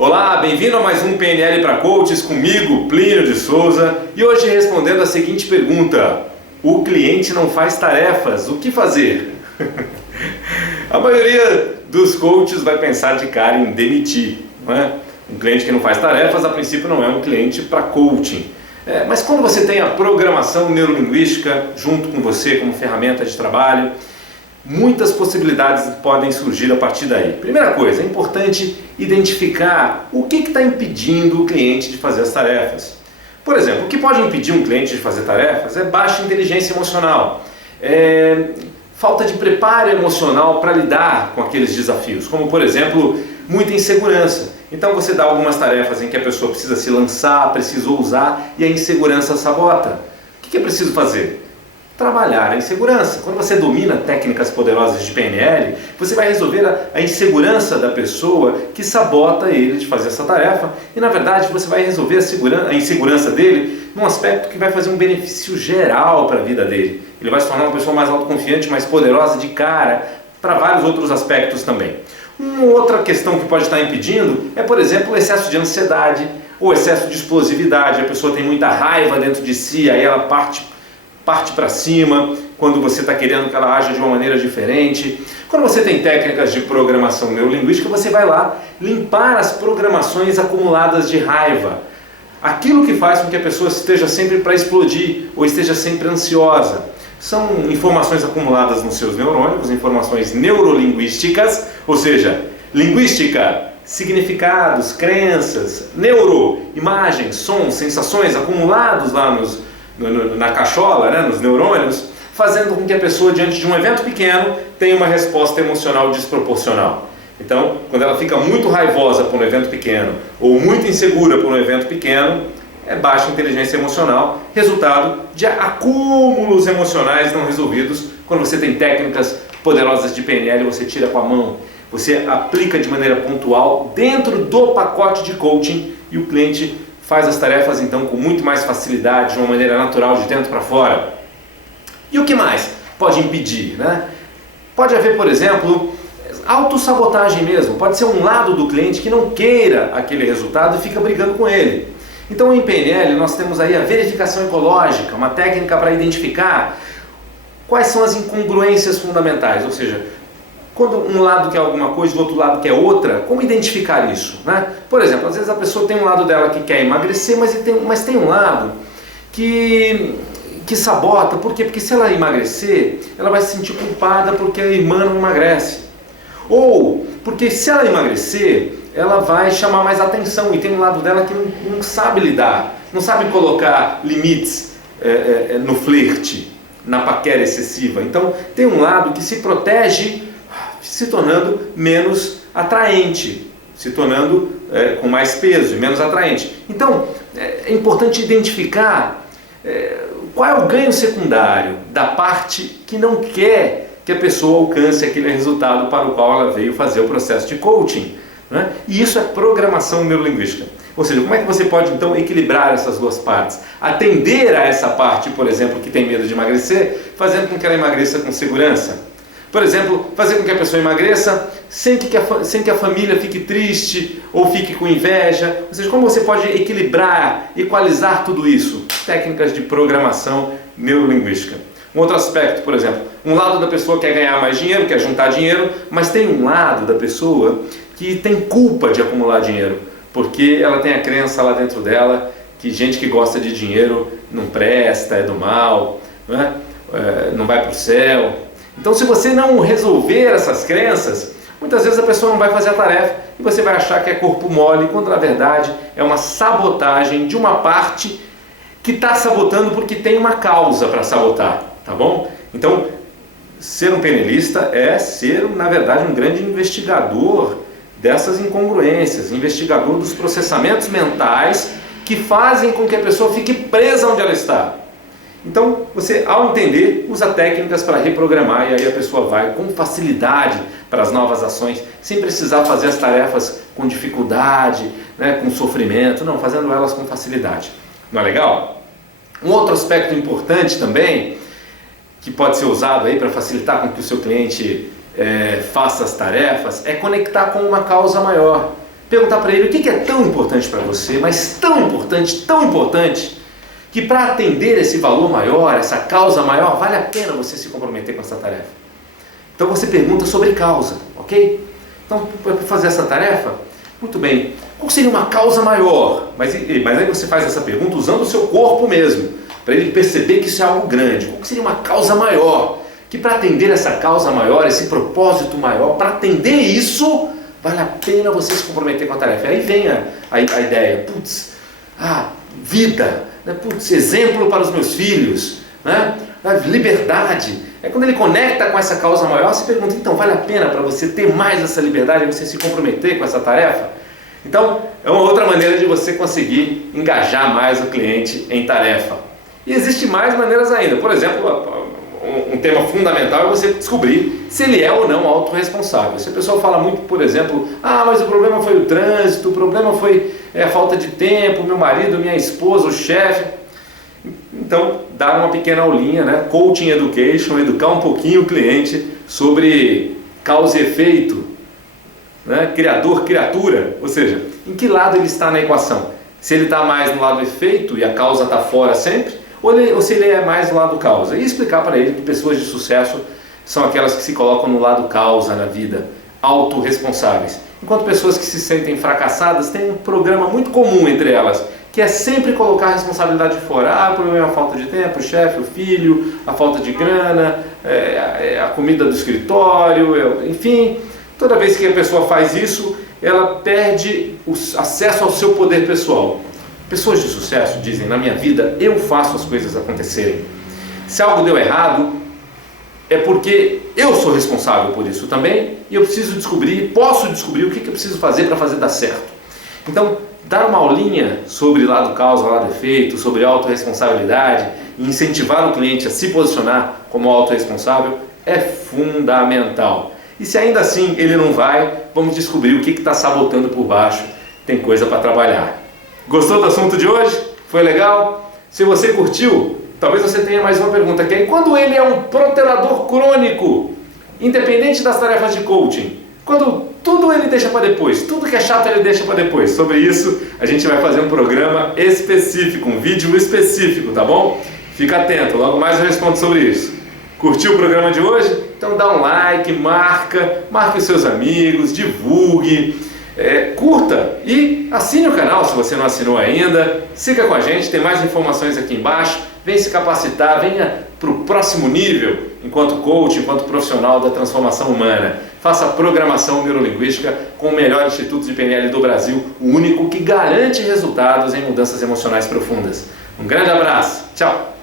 Olá, bem-vindo a mais um PNL para Coaches comigo, Plínio de Souza, e hoje respondendo a seguinte pergunta: o cliente não faz tarefas, o que fazer? A maioria dos coaches vai pensar de cara em demitir, não é? Um cliente que não faz tarefas, a princípio não é um cliente para coaching. Mas quando você tem a programação neurolinguística junto com você como ferramenta de trabalho, muitas possibilidades podem surgir a partir daí. Primeira coisa, é importante identificar o que está impedindo o cliente de fazer as tarefas. Por exemplo, o que pode impedir um cliente de fazer tarefas é baixa inteligência emocional, falta de preparo emocional para lidar com aqueles desafios, como por exemplo, muita insegurança. Então você dá algumas tarefas em que a pessoa precisa se lançar, precisa ousar e a insegurança sabota. O que é preciso fazer? Trabalhar a insegurança. Quando você domina técnicas poderosas de PNL, você vai resolver a insegurança da pessoa que sabota ele de fazer essa tarefa e, na verdade, você vai resolver a insegurança dele num aspecto que vai fazer um benefício geral para a vida dele. Ele vai se tornar uma pessoa mais autoconfiante, mais poderosa de cara, para vários outros aspectos também. Uma outra questão que pode estar impedindo é, por exemplo, o excesso de ansiedade ou excesso de explosividade. A pessoa tem muita raiva dentro de si, aí ela parte para cima, quando você está querendo que ela haja de uma maneira diferente. Quando você tem técnicas de programação neurolinguística, você vai lá limpar as programações acumuladas de raiva. Aquilo que faz com que a pessoa esteja sempre para explodir ou esteja sempre ansiosa. São informações acumuladas nos seus neurônios, informações neurolinguísticas, ou seja, linguística, significados, crenças, neuro, imagens, sons, sensações acumulados lá na cachola, né, nos neurônios, fazendo com que a pessoa, diante de um evento pequeno, tenha uma resposta emocional desproporcional. Então, quando ela fica muito raivosa por um evento pequeno, ou muito insegura por um evento pequeno, é baixa inteligência emocional, resultado de acúmulos emocionais não resolvidos. Quando você tem técnicas poderosas de PNL, você tira com a mão, você aplica de maneira pontual dentro do pacote de coaching e o cliente faz as tarefas então com muito mais facilidade, de uma maneira natural, de dentro para fora. E o que mais pode impedir, né? Pode haver, por exemplo, autossabotagem mesmo. Pode ser um lado do cliente que não queira aquele resultado e fica brigando com ele. Então em PNL nós temos aí a verificação ecológica, uma técnica para identificar quais são as incongruências fundamentais, ou seja, quando um lado quer alguma coisa e o outro lado quer outra, como identificar isso, né? Por exemplo, às vezes a pessoa tem um lado dela que quer emagrecer, mas tem um lado que sabota. Por quê? Porque se ela emagrecer, ela vai se sentir culpada porque a irmã não emagrece. Ou porque se ela emagrecer, ela vai chamar mais atenção e tem um lado dela que não sabe lidar, não sabe colocar limites no flerte, na paquera excessiva. Então tem um lado que se protege se tornando menos atraente, se tornando com mais peso e menos atraente. Então é importante identificar qual é o ganho secundário da parte que não quer que a pessoa alcance aquele resultado para o qual ela veio fazer o processo de coaching, né? E isso é programação neurolinguística. Ou seja, como é que você pode então equilibrar essas duas partes? Atender a essa parte, por exemplo, que tem medo de emagrecer, fazendo com que ela emagreça com segurança. Por exemplo, fazer com que a pessoa emagreça sem que a família fique triste ou fique com inveja. Ou seja, como você pode equilibrar, equalizar tudo isso? Técnicas de programação neurolinguística. Um outro aspecto, por exemplo, um lado da pessoa quer ganhar mais dinheiro, quer juntar dinheiro, mas tem um lado da pessoa que tem culpa de acumular dinheiro, porque ela tem a crença lá dentro dela que gente que gosta de dinheiro não presta, é do mal, não vai para o céu. Então, se você não resolver essas crenças, muitas vezes a pessoa não vai fazer a tarefa e você vai achar que é corpo mole, quando na verdade é uma sabotagem de uma parte que está sabotando porque tem uma causa para sabotar, tá bom? Então, ser um PNLista é ser, na verdade, um grande investigador dessas incongruências, investigador dos processamentos mentais que fazem com que a pessoa fique presa onde ela está. Então, você, ao entender, usa técnicas para reprogramar e aí a pessoa vai com facilidade para as novas ações, sem precisar fazer as tarefas com dificuldade, com sofrimento, não, fazendo elas com facilidade. Não é legal? Um outro aspecto importante também, que pode ser usado aí para facilitar com que o seu cliente faça as tarefas, é conectar com uma causa maior. perguntar para ele o que é tão importante para você, mas tão importante, que para atender esse valor maior, essa causa maior, vale a pena você se comprometer com essa tarefa. Então você pergunta sobre causa, ok? Então, para fazer essa tarefa, muito bem, qual seria uma causa maior? Mas aí você faz essa pergunta usando o seu corpo mesmo, para ele perceber que isso é algo grande. Qual seria uma causa maior? Que para atender essa causa maior, esse propósito maior, para atender isso, vale a pena você se comprometer com a tarefa. Aí vem a ideia, vida, né? Exemplo para os meus filhos, né? Liberdade. É quando ele conecta com essa causa maior, você pergunta, então vale a pena para você ter mais essa liberdade, você se comprometer com essa tarefa? Então, é uma outra maneira de você conseguir engajar mais o cliente em tarefa. E existe mais maneiras ainda. Por exemplo, um tema fundamental é você descobrir se ele é ou não autorresponsável. Se a pessoa fala muito, por exemplo, mas o problema foi o trânsito, o problema foi a falta de tempo, meu marido, minha esposa, o chefe. Então, dar uma pequena aulinha, né? Coaching Education, educar um pouquinho o cliente sobre causa e efeito, né? Criador, criatura, ou seja, em que lado ele está na equação? Se ele está mais no lado efeito e a causa está fora sempre, ou se ele é mais no lado causa. E explicar para ele que pessoas de sucesso são aquelas que se colocam no lado causa na vida, autorresponsáveis. Enquanto pessoas que se sentem fracassadas têm um programa muito comum entre elas, que é sempre colocar a responsabilidade fora. O problema é a falta de tempo, o chefe, o filho, a falta de grana, a comida do escritório, enfim. Toda vez que a pessoa faz isso, ela perde o acesso ao seu poder pessoal. Pessoas de sucesso dizem, na minha vida, eu faço as coisas acontecerem. Se algo deu errado, é porque eu sou responsável por isso também, e eu posso descobrir o que eu preciso fazer para fazer dar certo. Então, dar uma aulinha sobre lado causa, lado efeito, sobre autorresponsabilidade, e incentivar o cliente a se posicionar como autorresponsável é fundamental. E se ainda assim ele não vai, vamos descobrir o que está sabotando por baixo. Tem coisa para trabalhar. Gostou do assunto de hoje? Foi legal? Se você curtiu, talvez você tenha mais uma pergunta, que é: quando ele é um protelador crônico, independente das tarefas de coaching, quando tudo ele deixa para depois, tudo que é chato ele deixa para depois. Sobre isso, a gente vai fazer um programa específico, um vídeo específico, tá bom? Fica atento, logo mais eu respondo sobre isso. Curtiu o programa de hoje? Então dá um like, marque os seus amigos, divulgue, curta e assine o canal se você não assinou ainda. Siga com a gente, tem mais informações aqui embaixo. Vem se capacitar, venha para o próximo nível enquanto coach, enquanto profissional da transformação humana. Faça programação neurolinguística com o melhor instituto de PNL do Brasil, o único que garante resultados em mudanças emocionais profundas. Um grande abraço, tchau!